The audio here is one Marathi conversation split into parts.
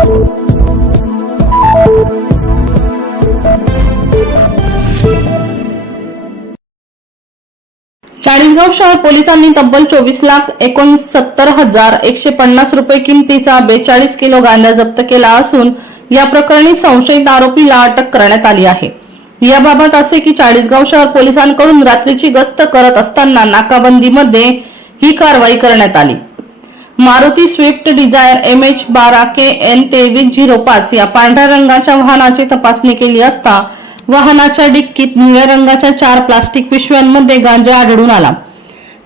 चाळीसगाव शहर पोलिसांनी तब्बल चोवीस लाख एकोणसत्तर हजार एकशे पन्नास रुपये किमतीचा बेचाळीस किलो गांजा जप्त केला असून या प्रकरणी संशयित आरोपीला अटक करण्यात आली आहे. याबाबत असे की चाळीसगाव शहर पोलिसांकडून रात्रीची गस्त करत असताना नाकाबंदीमध्ये ही कारवाई करण्यात आली. Maruti Swift Dzire M H बारा के एन तेवीस झिरो पाच या पांढऱ्या रंगाच्या वाहनाची तपासणी केली असता वाहनाच्या डिक्कीत निळ्या रंगाच्या चार प्लास्टिक पिशव्यांमध्ये गांजा आढळून आला.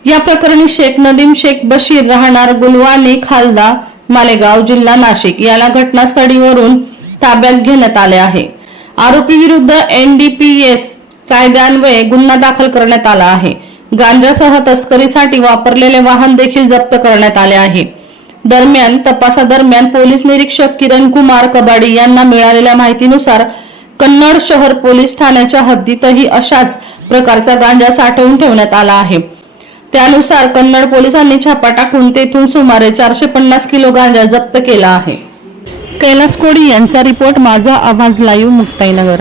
या प्रकरणी शेख नदीम शेख बशीर राहणार गुलवानी खालदा मालेगाव जिल्हा नाशिक याला घटनास्थळीवरून ताब्यात घेण्यात आले आहे. आरोपी विरुद्ध एनडीपीएस कायद्यान्वये गुन्हा दाखल करण्यात आला आहे. गांजासह तस्करीसाठी वापरलेले वाहन देखील जप्त करण्यात आले आहे. दरम्यान तपासादरम्यान पोलीस निरीक्षक किरण कुमार कबाडी यांना मिळालेल्या माहितीनुसार कन्नड शहर पोलीस ठाण्याच्या हद्दीतही अशाच प्रकारचा गांजा साठवून ठेवण्यात आला आहे. त्यानुसार कन्नड पोलिसांनी छापा टाकून तेथून सुमारे चारशे पन्नास किलो गांजा जप्त केला आहे. कैलास कोडी यांचा रिपोर्ट माझा आवाज लाईव्ह मुक्ताईनगर.